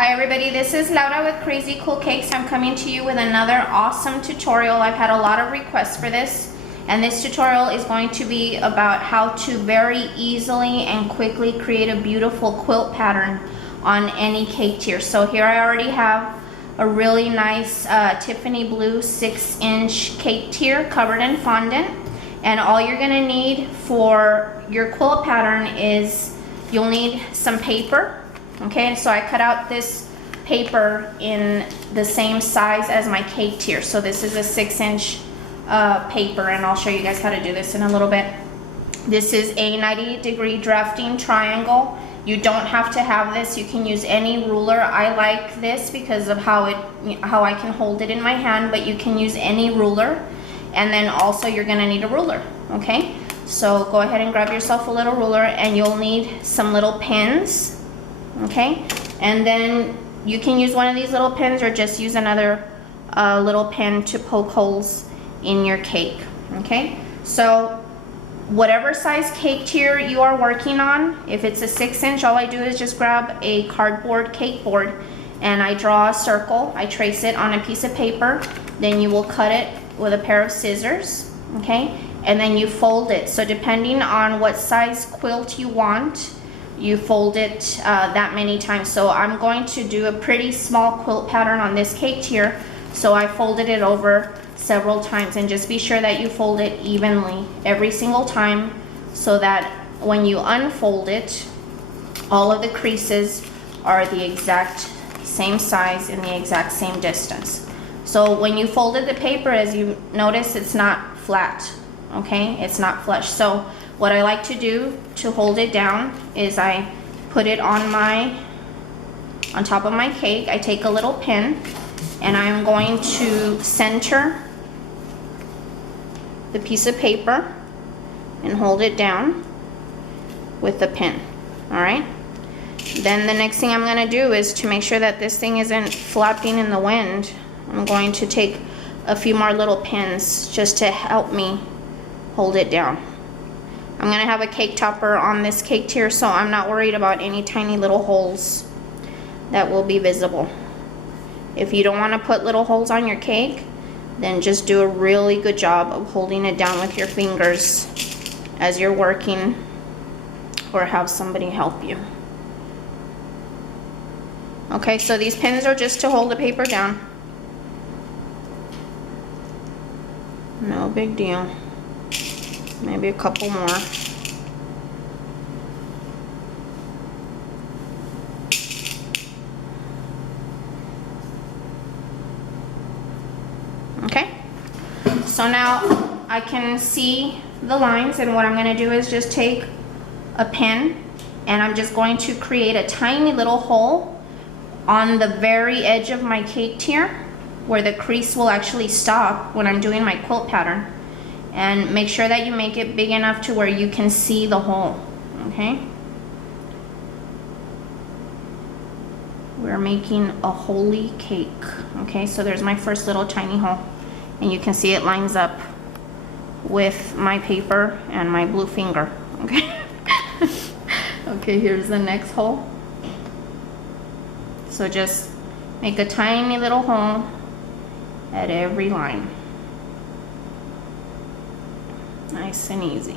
Hi everybody, this is Laura with Krazy Kool Cakes. I'm coming to you with another awesome tutorial. I've had a lot of requests for this, and this tutorial is going to be about how to very easily and quickly create a beautiful quilt pattern on any cake tier. So here I already have a really nice Tiffany blue 6-inch cake tier covered in fondant, and all you're gonna need for your quilt pattern is you'll need some paper. Okay, so I cut out this paper in the same size as my cake tier. So this is a 6-inch paper, and I'll show you guys how to do this in a little bit. This is a 90-degree drafting triangle. You don't have to have this. You can use any ruler. I like this because of how I can hold it in my hand, but you can use any ruler. And then also you're gonna need a ruler, okay? So go ahead and grab yourself a little ruler, and you'll need some little pins. Okay, and then you can use one of these little pins or just use another little pin to poke holes in your cake. Okay, so whatever size cake tier you are working on, if it's a 6-inch, all I do is just grab a cardboard cake board and I draw a circle. I trace it on a piece of paper, then you will cut it with a pair of scissors. Okay, and then you fold it. So depending on what size quilt you want, you fold it that many times. So I'm going to do a pretty small quilt pattern on this cake tier, so I folded it over several times. And just be sure that you fold it evenly every single time, so that when you unfold it, all of the creases are the exact same size and the exact same distance. So when you folded the paper, as you notice, it's not flat, okay? It's not flush. So what I like to do to hold it down is I put it on top of my cake. I take a little pin and I'm going to center the piece of paper and hold it down with the pin. All right. Then the next thing I'm going to do is to make sure that this thing isn't flapping in the wind. I'm going to take a few more little pins just to help me hold it down. I'm gonna have a cake topper on this cake tier, so I'm not worried about any tiny little holes that will be visible. If you don't want to put little holes on your cake, then just do a really good job of holding it down with your fingers as you're working, or have somebody help you. Okay, so these pins are just to hold the paper down. No big deal. Maybe a couple more. Okay, so now I can see the lines, and what I'm going to do is just take a pin and I'm just going to create a tiny little hole on the very edge of my cake tier where the crease will actually stop when I'm doing my quilt pattern. And make sure that you make it big enough to where you can see the hole, okay? We're making a holy cake, okay? So there's my first little tiny hole, and you can see it lines up with my paper and my blue finger, okay? Okay, here's the next hole. So just make a tiny little hole at every line. Nice and easy.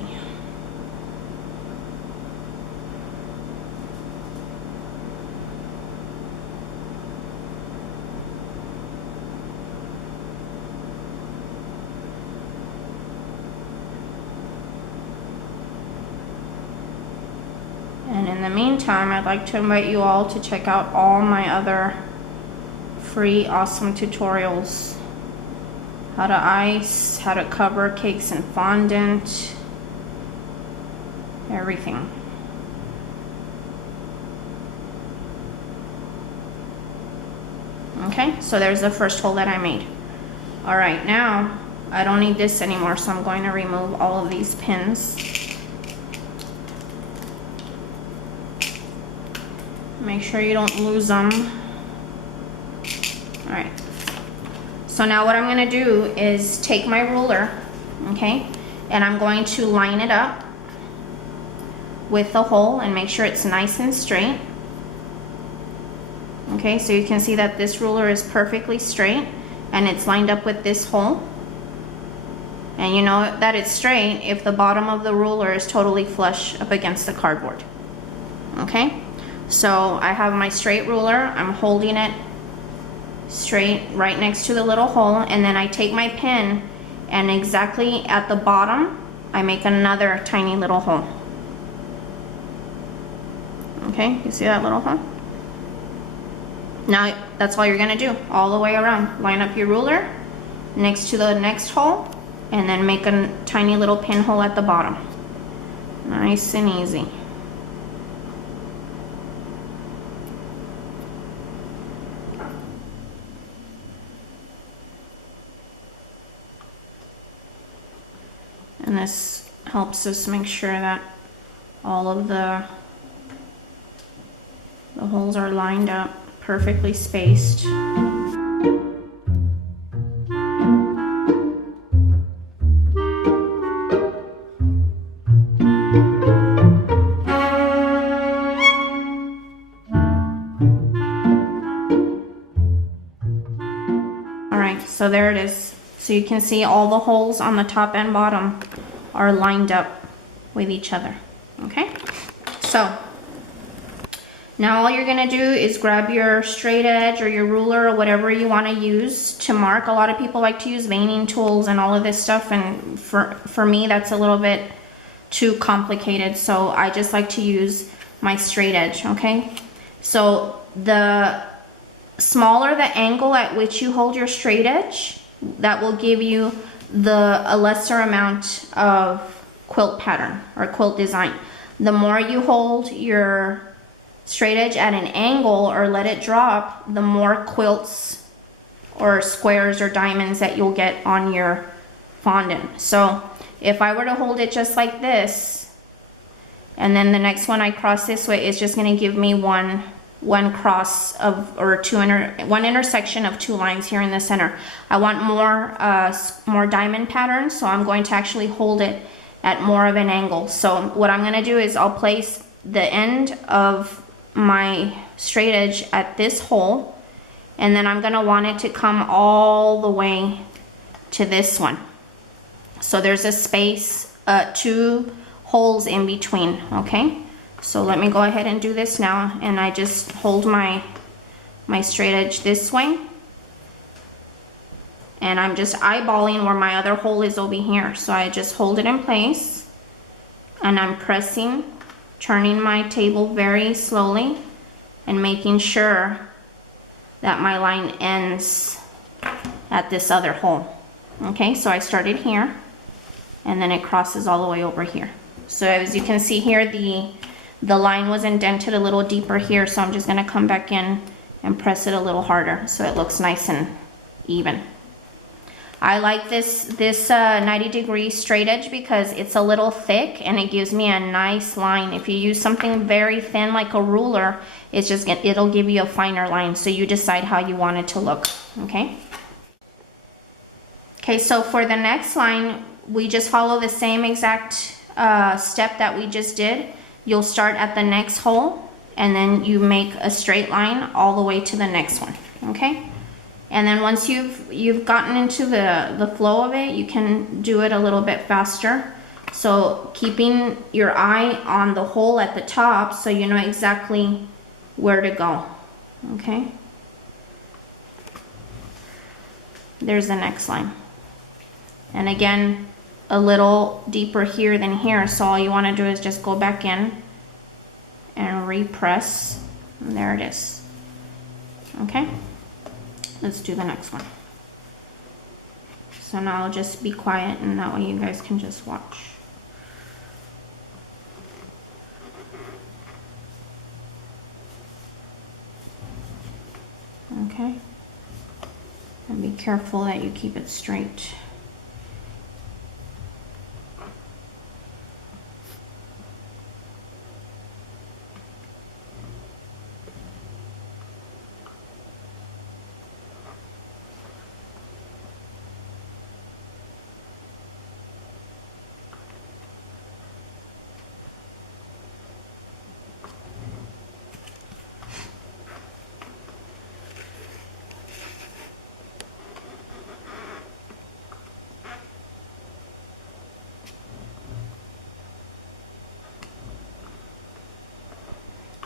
And in the meantime, I'd like to invite you all to check out all my other free awesome tutorials. How to ice, how to cover cakes in fondant, everything. Okay, so there's the first hole that I made. All right, now I don't need this anymore, so I'm going to remove all of these pins. Make sure you don't lose them. All right. So now what I'm going to do is take my ruler, okay, and I'm going to line it up with the hole and make sure it's nice and straight. Okay, so you can see that this ruler is perfectly straight and it's lined up with this hole. And you know that it's straight if the bottom of the ruler is totally flush up against the cardboard. Okay, so I have my straight ruler, I'm holding it straight right next to the little hole, and then I take my pin and exactly at the bottom I make another tiny little hole. Okay, you see that little hole? Now that's all you're gonna do all the way around. Line up your ruler next to the next hole and then make a tiny little pinhole at the bottom. Nice and easy. And this helps us make sure that all of the holes are lined up, perfectly spaced. Alright, so there it is. So you can see all the holes on the top and bottom are lined up with each other. Okay? So now all you're gonna do is grab your straight edge or your ruler or whatever you want to use to mark. A lot of people like to use veining tools and all of this stuff, and for me that's a little bit too complicated, so I just like to use my straight edge. Okay, so the smaller the angle at which you hold your straight edge, that will give you a lesser amount of quilt pattern or quilt design. The more you hold your straight edge at an angle or let it drop, the more quilts or squares or diamonds that you'll get on your fondant. So if I were to hold it just like this, and then the next one I cross this way, it's just going to give me one cross of, or one intersection of two lines here in the center. I want more diamond pattern, so I'm going to actually hold it at more of an angle. So what I'm going to do is I'll place the end of my straight edge at this hole, and then I'm going to want it to come all the way to this one. So there's a space, 2 holes in between. Okay, so let me go ahead and do this now, and I just hold my straight edge this way, and I'm just eyeballing where my other hole is over here. So I just hold it in place and I'm pressing, turning my table very slowly and making sure that my line ends at this other hole. Okay, so I started here and then it crosses all the way over here. So as you can see here, the line was indented a little deeper here, so I'm just going to come back in and press it a little harder so it looks nice and even. I like this 90-degree straight edge because it's a little thick and it gives me a nice line. If you use something very thin like a ruler, it'll give you a finer line, so you decide how you want it to look. Okay, so for the next line, we just follow the same exact step that we just did. You'll start at the next hole and then you make a straight line all the way to the next one. Okay, and then once you've gotten into the flow of it, you can do it a little bit faster. So keeping your eye on the hole at the top so you know exactly where to go. Okay, there's the next line, and again a little deeper here than here, so all you want to do is just go back in and repress, and there it is. Okay, let's do the next one. So now I'll just be quiet and that way you guys can just watch. Okay, and be careful that you keep it straight.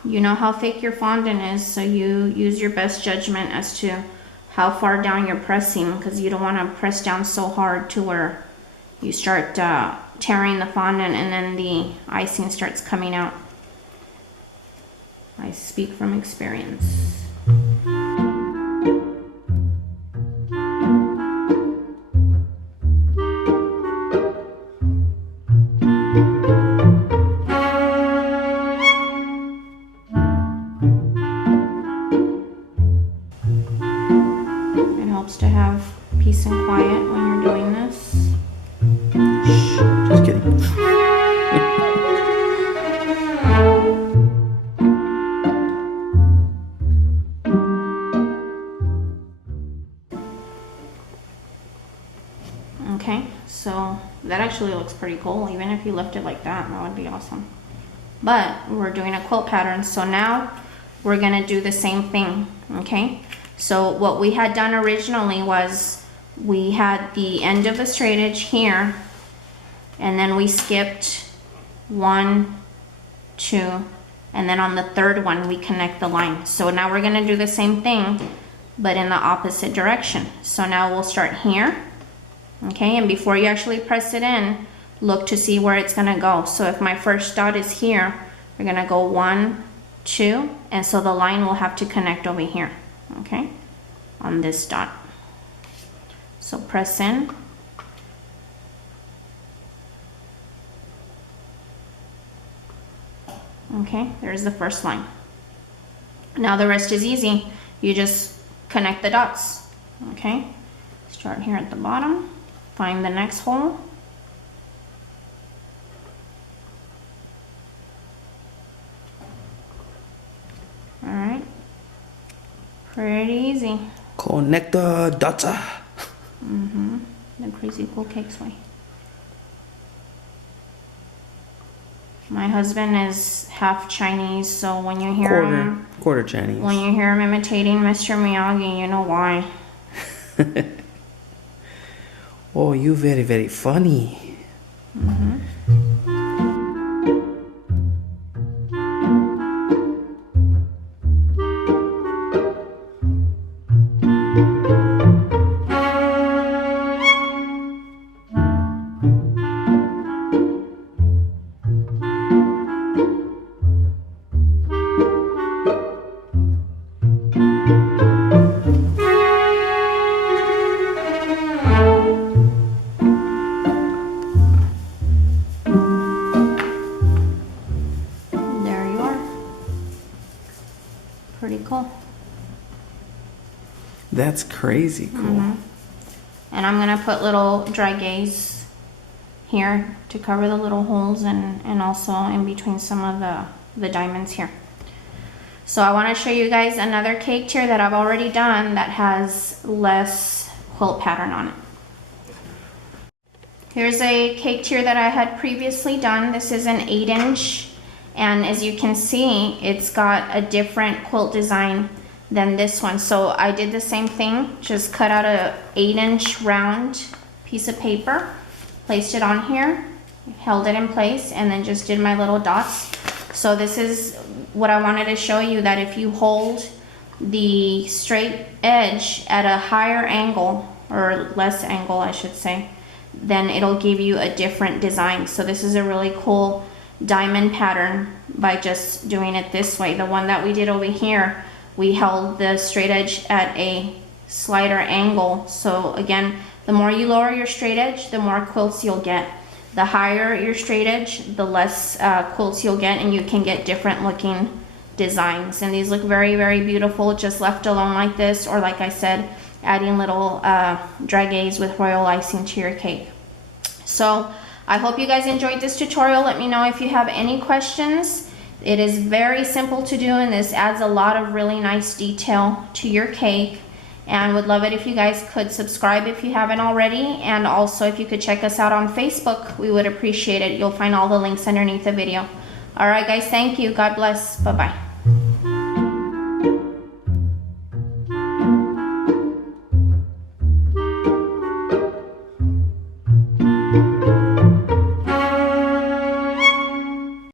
You know how thick your fondant is, so you use your best judgment as to how far down you're pressing, because you don't want to press down so hard to where you start tearing the fondant and then the icing starts coming out. I speak from experience. It helps to have peace and quiet when you're doing this. Shh, just kidding. Okay, so that actually looks pretty cool. Even if you left it like that, that would be awesome. But we're doing a quilt pattern, so now we're gonna do the same thing, okay? So what we had done originally was we had the end of the straight edge here, and then we skipped 1, 2, and then on the third one we connect the line. So now we're gonna do the same thing, but in the opposite direction. So now we'll start here, okay? And before you actually press it in, look to see where it's gonna go. So if my first dot is here, we're gonna go 1, 2, and so the line will have to connect over here, okay? On this dot. So press in. Okay, there's the first line. Now the rest is easy. You just connect the dots, okay? Start here at the bottom, find the next hole. All right, pretty easy. Connect the dots. The Krazy Kool Cakes way. My husband is half Chinese, so when you hear him, quarter Chinese. when you hear him imitating Mr. Miyagi, you know why. Oh, you very, very funny. There you are. Pretty cool. That's crazy cool. And I'm gonna put little dry gaze here to cover the little holes and also in between some of the diamonds here. So I want to show you guys another cake tier that I've already done that has less quilt pattern on it. Here's a cake tier that I had previously done. This is an 8-inch, and as you can see, it's got a different quilt design than this one. So I did the same thing, just cut out a 8-inch round piece of paper, placed it on here, held it in place, and then just did my little dots. So this is what I wanted to show you, that if you hold the straight edge at a higher angle, or less angle I should say, then it'll give you a different design. So this is a really cool diamond pattern by just doing it this way. The one that we did over here, we held the straight edge at a slighter angle. So again, the more you lower your straight edge, the more quilts you'll get. The higher your straight edge, the less quilts you'll get, and you can get different looking designs. And these look very, very beautiful just left alone like this, or like I said, adding little dry gaze with royal icing to your cake. So I hope you guys enjoyed this tutorial. Let me know if you have any questions. It is very simple to do, and this adds a lot of really nice detail to your cake. And would love it if you guys could subscribe if you haven't already, and also if you could check us out on Facebook, we would appreciate it. You'll find all the links underneath the video. All right guys, thank you. God bless. Bye-bye.